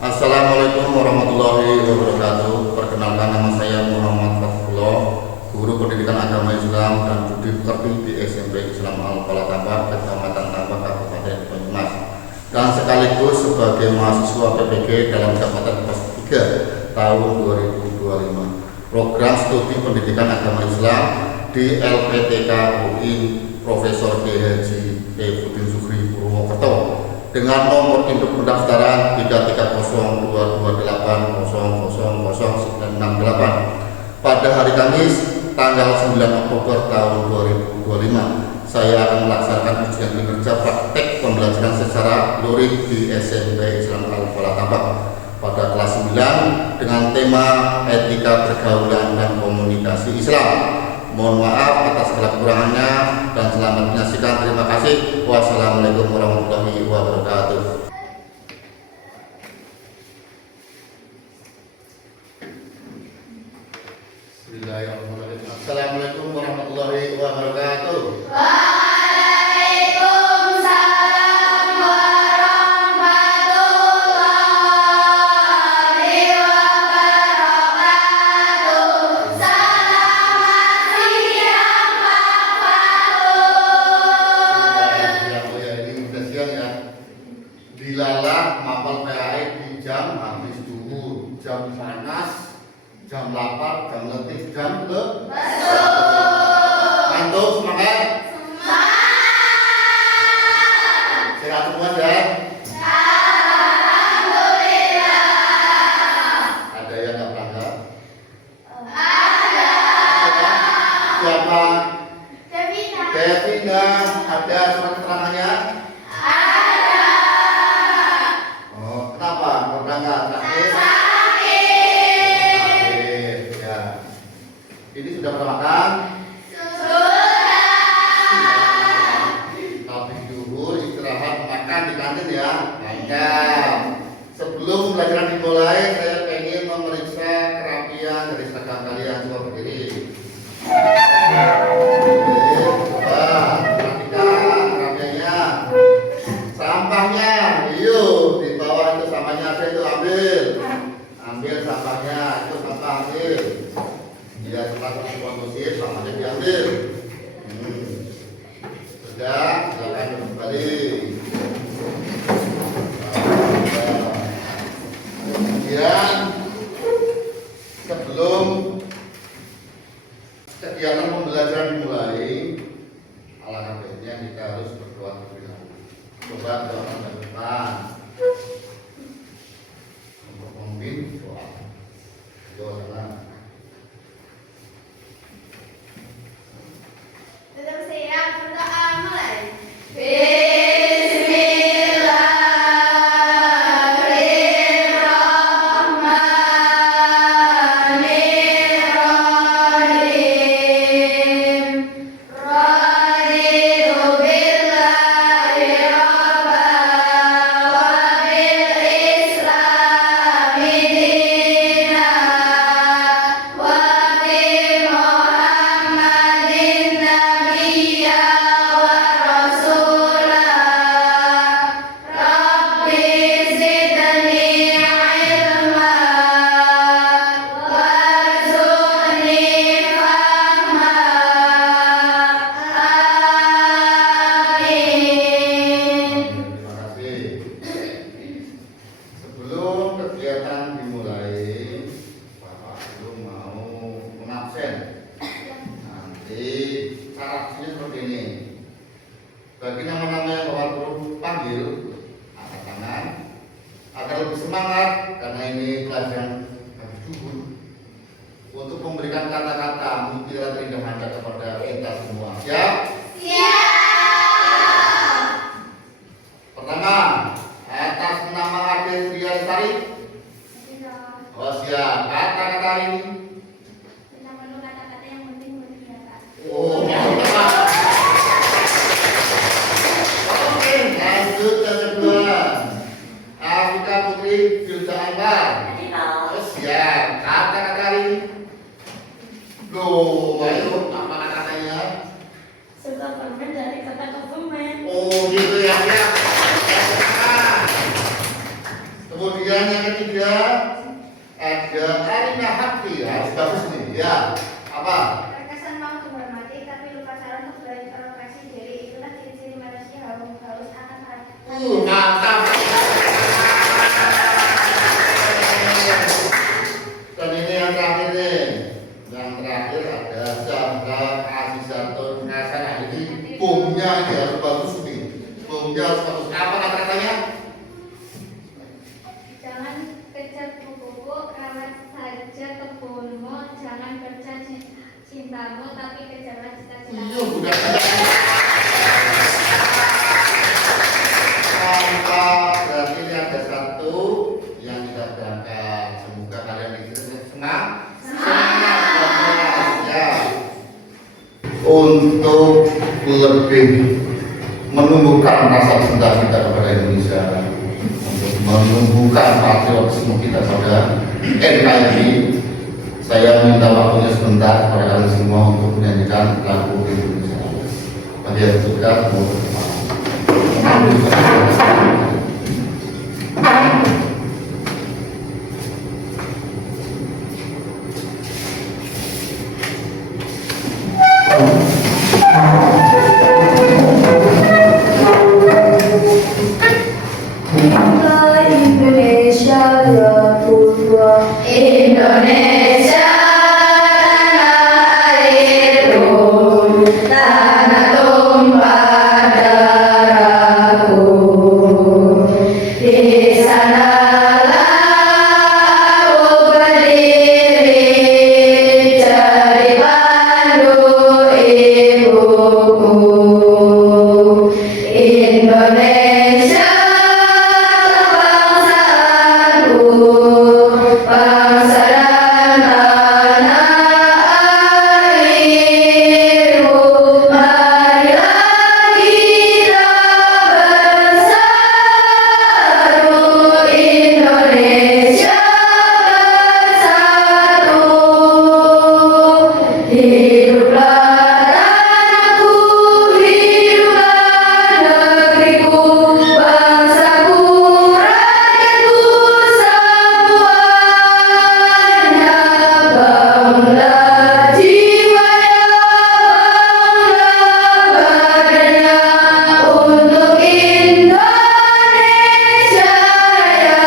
Assalamualaikum warahmatullahi wabarakatuh. Perkenalkan, nama saya Muhammad Fatullah, guru pendidikan agama Islam dan budi pekerti di SMP Islam Al-Falah Tambak, Kecamatan Tambak, Kabupaten Banyumas, dan sekaligus sebagai mahasiswa PPG dalam jabatan kelas 3 tahun 2025 program studi pendidikan agama Islam di LPTK UI Profesor Kiai Haji Saifuddin Zuhri Purwokerto dengan nomor induk pendaftaran 33028000968 pada hari Kamis tanggal 9 Oktober tahun 2025. Saya akan melaksanakan ujian kinerja praktek pembelajaran secara luring di SMP Islam Al-Falah Tambak pada kelas 9 dengan tema etika pergaulan dan komunikasi Islam. Mohon maaf atas segala kekurangannya dan selamat menyaksikan. Terima kasih. Wassalamualaikum warahmatullahi wabarakatuh. Bismillahirrahmanirrahim. Assalamualaikum warahmatullahi wabarakatuh. Dilalah mapal PAE di jam habis duhur, jam panas, jam lapar, jam letih, jam ngantuk. Semangat. Sehat semua ya. Ada yang nggak berangkat? Siapa? Devina. Ada surat keterangannya? Sakit. Ya. Ini sudah pernah makan? Sudah. Habis duhur istirahat makan di kantin ya. Mantap. Sebelum pelajaran dimulai, saya ingin memeriksa kerapian dari seragam kalian. Coba berdiri. Coba perhatikan kerapiannya. Sampahnya, yuk di bawah itu sampahnya ada itu ambil sampahnya, itu sampah ambil. Dia tempat kondusif, sampahnya diambil. Sudah, silakan kembali. Kemudian sebelum kegiatan pembelajaran dimulai, alangkah baiknya kita harus berdoa terlebih dahulu. Coba doakan ke depan. Untuk memimpin doa. Doa tenang. Tetap siap, berdoa mulai. Bagi nama-nama yang bawa huruf panggil, angkat tangan agar lebih semangat karena ini pelajaran habis duhur untuk memberikan kata-kata mutiara terindah Anda kepada kita semua. Siap? Siap. Pertama, atas nama Ade Tria Lestari. Oh siap. Kata-kata hari ini. Kita perlu kata-kata yang penting buat kita. Oh, mantap. Lanjut yang kedua, Afika Putri Filda Anwar. Siap. Kata-kata hari ini. Loh, ayo apa katanya? Suka permen dari kata kepermen. Oh gitu ya. Kemudian Kemudian yang ketiga ada Arina Hakti, harus bagus nih ya. Apa? Terkesan mau menghormati tapi lupa cara untuk berintrospeksi diri. Itulah ciri-ciri manusia haus akan hati. Mantap. Dan ini yang terakhir nih. Yang terakhir ada Zahra Azizatun Hasanah. Ini bomnya ini harus bagus nih. Bomnya harus bagus. Apa kata-katanya? Jangan kejar kuku-kuku, rawat saja kebunmu. Jangan kejar cintamu, tapi kejarlah cita-citamu. Iya, udah. Mantap. Berarti ini ada satu yang kita berangkat. Semoga kalian dikira semangat ya. Untuk lebih menumbuhkan rasa cinta kita kepada Indonesia, untuk menumbuhkan patriotisme kita pada NKRI, saya minta waktunya sebentar kepada kalian semua untuk menyanyikan lagu Indonesia. Bagi yang suka, mau Indonesia ya Tuhan, Indonesia tanah airku, tanah tumpah darahku. Di sanalah aku berdiri, jadi pandu ibuku. Indonesia bangsa dan tanah airku, marilah kita bersatu, Indonesia bersatu. Hiduplah tanahku, hiduplah negeriku, bangsaku, rakyatku semuanya. Bangunlah jiwanya, bangunlah badannya untuk Indonesia Raya.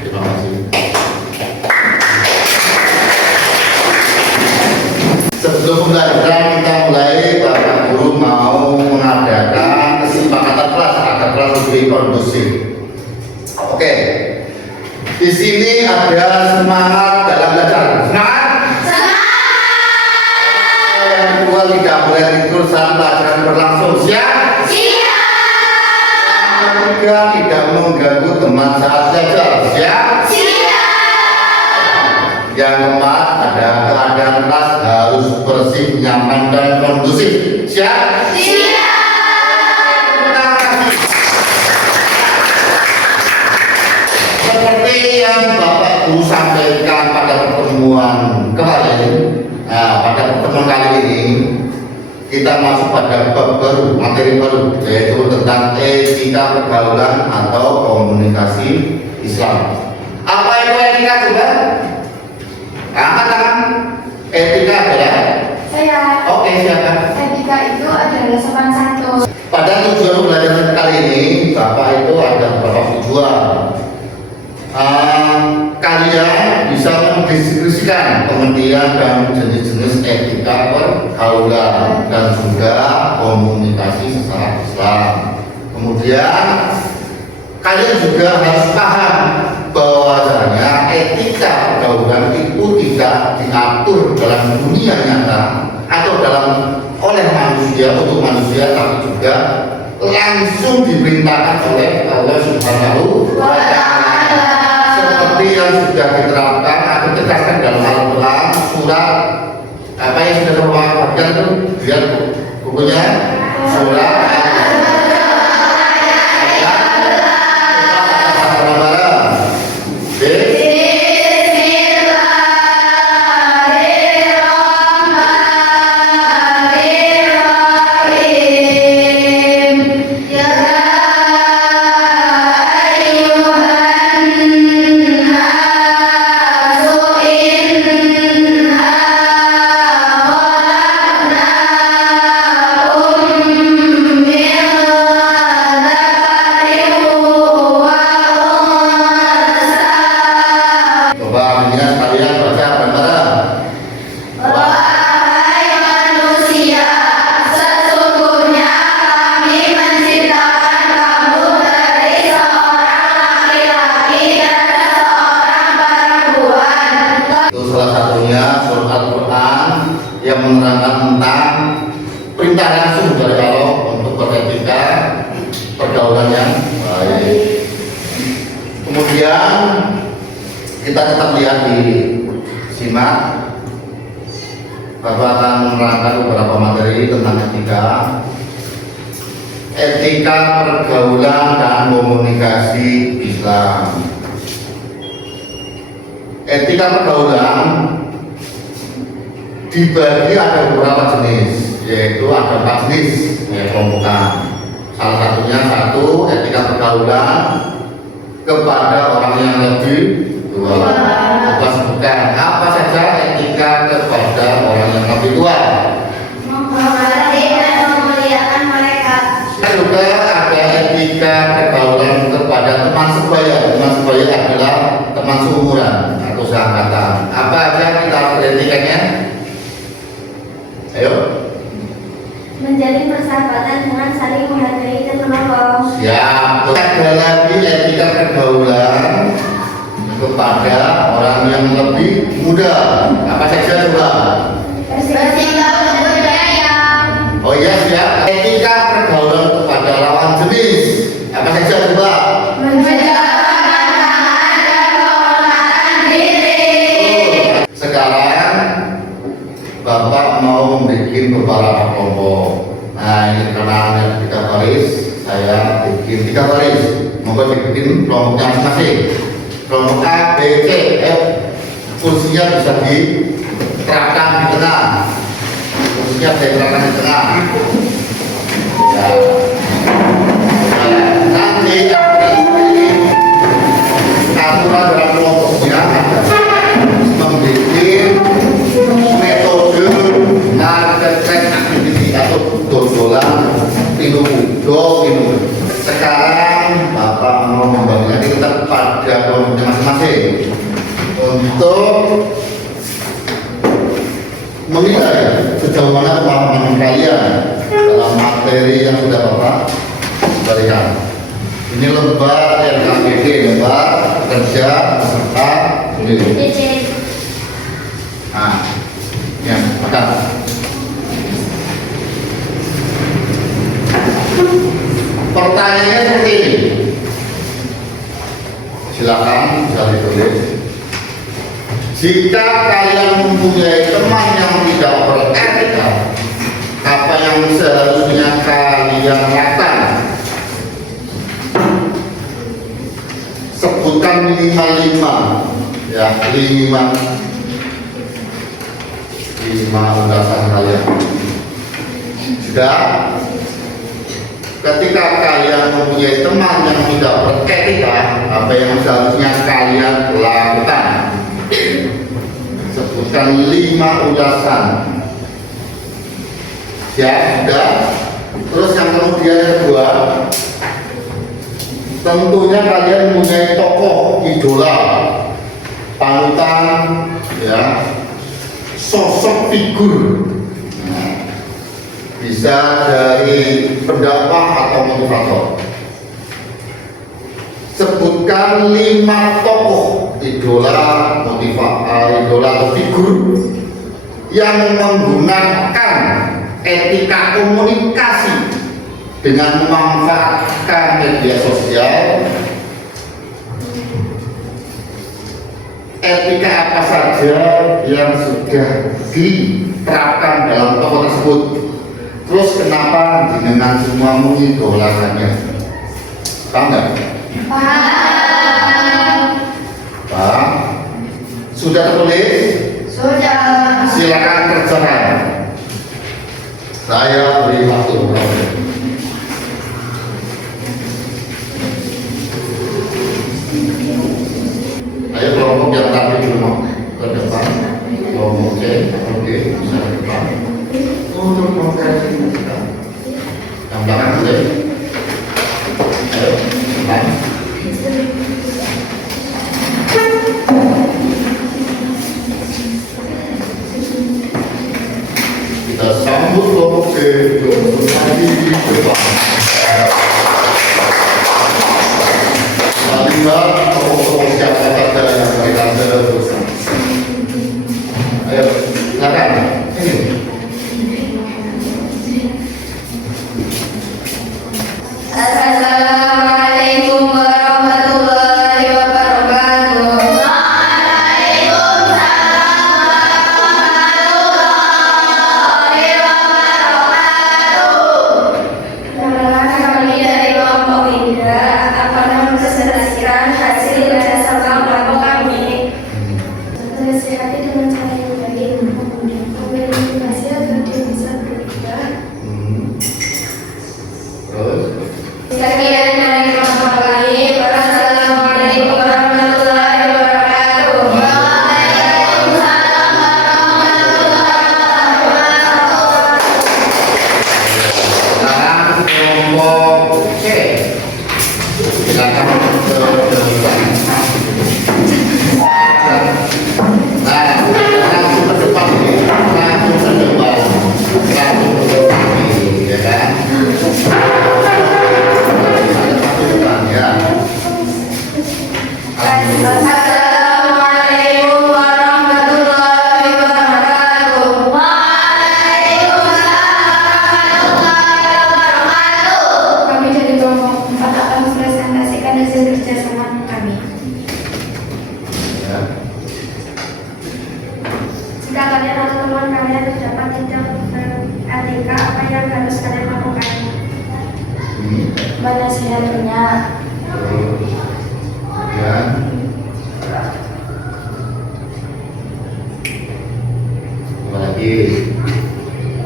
terima kasih. Sebelum pembelajaran kita mulai, Bapak Guru mau mengadakan kesepakatan kelas agar kelas lebih kondusif. Oke, di sini ada semangat dalam belajar. Semangat. Yang kedua tidak boleh tidur saat pelajaran berlangsung. Siap? Yang ketiga tidak mengganggu teman saat belajar. Siap? Yang keempat ada keadaan kelas harus bersih, nyaman dan kondusif. Siap? Terima kasih. Seperti yang Bapak Guru sampaikan pada pertemuan kemarin, pada pertemuan kali ini kita masuk pada bab baru, materi baru, yaitu tentang etika pergaulan atau komunikasi Islam. Apa itu etika coba? Angkat tangan. Etika adalah? Saya. Oke, silakan. Etika itu adalah sopan santun. Pada tujuan pelajaran kali ini, Bapak itu ada beberapa tujuan. Kalian bisa mendiskusikan pengertian dan jenis-jenis etika pergaulan dan juga komunikasi secara Islam. Kemudian kalian juga harus paham bahwasanya etika pergaulan itu tidak diatur dalam dunia nyata atau oleh manusia untuk manusia, tapi juga langsung diperintahkan oleh Allah Subhanahu wa Ta'ala, seperti yang sudah diterapkan atau ditegaskan dalam Al-Quran surat apa yang sudah terbagian itu lihat bukunya surat pergaulan yang baik. Kemudian kita tetap lihat di simak. Bapak akan menerangkan beberapa materi tentang etika pergaulan dan komunikasi Islam. Etika pergaulan dibagi ada beberapa jenis, yaitu ada 4 jenis kelompokan. Salah satunya etika pergaulan kepada orang yang lebih tua. Coba sebutkan apa saja etika kepada orang yang lebih tua. Menghormati dan memuliakan mereka. Juga ada etika pergaulan kepada teman sebaya. Teman sebaya adalah teman seumuran atau seangkatan. Apa aja kita etikanya? Ayo. Menjalin persahabatan dengan saling menghargai dan menolong. Siap. Ada lagi etika pergaulan kepada orang yang lebih muda. Apa saja coba? Bersikap berbudaya. Oh iya, siap. Etika pergaulan kepada lawan jenis. Apa saja coba? Menjaga pasangan dan penghormatan diri. Sekarang Bapak mau membuat beberapa kelompok. Nah, ini karena 3 baris, saya bikin 3 baris. Monggo dibikin kelompoknya masing-masing. Kelompok A, B, C, F. Kursinya bisa diterapkan di tengah. Kursinya bisa diterapkan di tengah. Ya. Nanti aturan dalam kelompoknya membuat metode market activity atau dodolan pintu. Sekarang Bapak mau membaginya kita pada kelompoknya masing-masing untuk menilai sejauh mana pemahaman kalian dalam materi yang sudah Bapak berikan. Ini lembar LKPD, lembar kerja peserta pemilu. Nah, ya, makan. Pertanyaannya seperti ini. Silakan bisa ditulis. Jika kalian mempunyai teman yang tidak beretika, apa yang seharusnya kalian lakukan? Sebutkan minimal 5, ya 5 ulasan kalian. Sudah. Ketika kalian mempunyai teman yang tidak beretika, apa yang seharusnya kalian lakukan? Sebutkan 5 ulasan. Ya, sudah. Terus yang kemudian yang kedua, tentunya kalian mempunyai tokoh idola, panutan, ya, sosok figur. Bisa dari pendakwah atau motivator. Sebutkan 5 tokoh idola, idola atau figur yang menggunakan etika komunikasi dengan memanfaatkan media sosial. Etika apa saja yang sudah diterapkan dalam tokoh tersebut? Terus kenapa jenengan semua mengidolakannya? Paham nggak? Paham? Sudah tertulis? Sudah. Silakan kerjakan. Saya beri waktu. Ayo kelompok yang tadi dulu ke depan. Kelompok C, kelompok D, bisa ke depan. Untuk memperhatikan kita. Yang belakang saja. Ayo, depan. Sekian dari Rahmatullahi. Wassalamualaikum warahmatullahi wabarakatuh. Waalaikumsalam warahmatullahi wabarakatuh. Sekarang kelompok C. Silakan ke depan. Nah, langsung ke depan ini. Langsung ke depan. Langsung ke depan ini, ya kan? Assalamualaikum warahmatullahi wabarakatuh. Waalaikumsalam warahmatullahi wabarakatuh. Kami dari kelompok 4 akan mempresentasikan hasil kerjasama kami. Jika kalian atau teman kalian terdapat tidak ber-ATK, apa yang harus kalian lakukan? Menasihatnya. Ya. Apa lagi?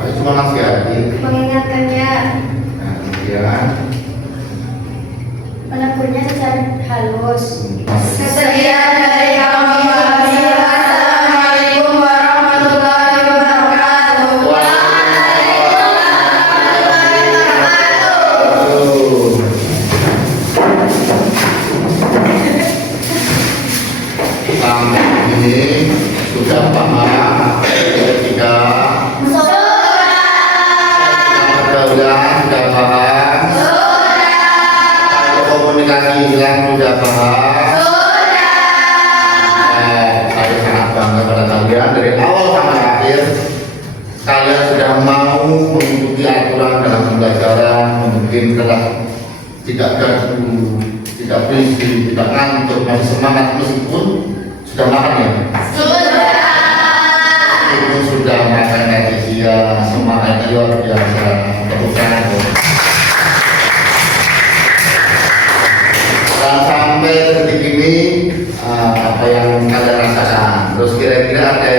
Harus cuma nasihati. Mengingatkannya. Nah, kemudian Menegurnya secara halus. Sekian dari kami. Wassalamualaikum warahmatullahi wabarakatuh. Sampai ini sudah paham ketika pergaulan sudah paham, komunikasi Islam sudah paham. Saya sangat bangga pada kalian dari awal sampai akhir. Kalian sudah mau mengikuti aturan dalam pembelajaran, mungkin telah tidak gaduh, tidak berisik, tidak ngantuk, masih semangat meskipun sudah makan ya. Itu sudah makan tadi siang, semangatnya luar biasa. Tepuk tangan. Dan sampai detik ini apa yang kalian rasakan? Terus kira-kira ada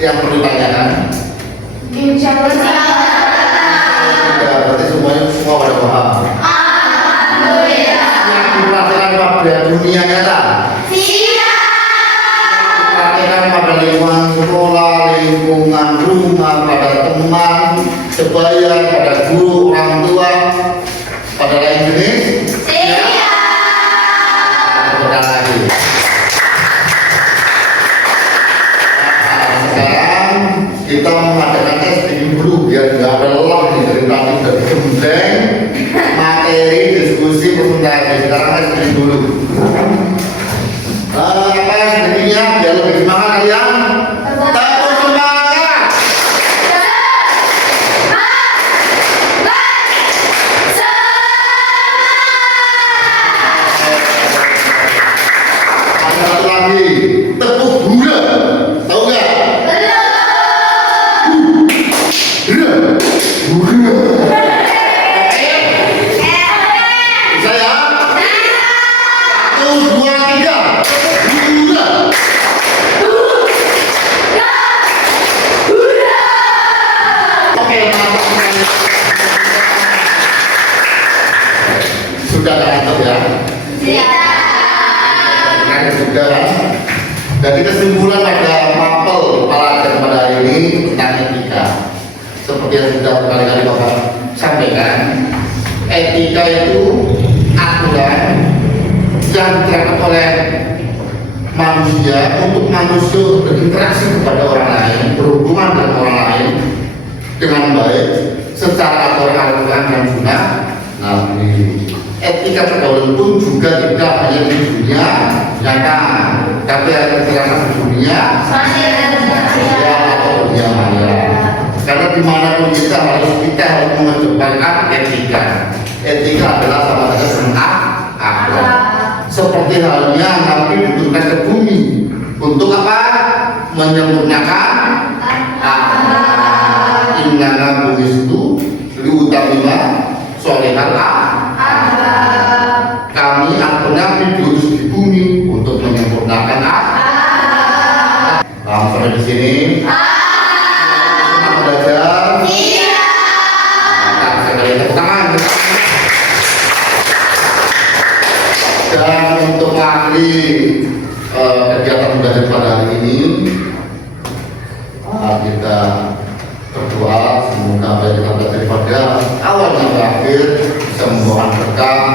yang perlu tanyakan? Insya Allah. Ya, berarti semuanya semua pada paham. Alhamdulillah. Yang diperhatikan pada dunia nyata. Perhatikan pada lingkungan sekolah, lingkungan rumah, pada teman, sebaya, pada guru, orang tua, pada lain jenis. Benar lagi. Sekarang kita mengadakan testing dulu biar nggak ada lelah nih dari tadi sudah digembeng materi diskusi presentasi. Sekarang testing dulu. Apa jadinya biar lebih semangat kalian? Tetap semangat. Ada satu lagi, tepuk gula, tahu nggak? Gula. Bisa ya? 1, 2, 3. Gula. Oke, sudah ngantuk ya? Kan sudah kan? Jadi kesimpulan pada mapel pelajaran pada hari ini tentang etika. Seperti yang sudah berkali-kali Bapak sampaikan, etika itu aturan yang diterapkan oleh manusia untuk manusia berinteraksi kepada orang lain, berhubungan dengan orang lain dengan baik secara aturan dan sunnah Nabi. Etika pergaulan pun juga tidak hanya di dunia nyata, tapi ada diterapkan di dunia sosial atau dunia maya. Karena dimanapun kita harus mengedepankan etika. Etika adalah salah satu bentuk akhlak. Seperti halnya Nabi diturunkan ke bumi untuk apa? Menyempurnakan akhlak. Inna bu'istu liutamima sholihal akhlak. Kami atau Nabi diutus di bumi untuk menyempurnakan akhlak. Sampai di sini. Belajar. Iya. Nah, sekali tepuk tangan. Dan untuk mengakhiri kegiatan belajar pada hari ini, kita berdoa semoga apa yang kita belajar pada awal dan akhir bisa membawa berkah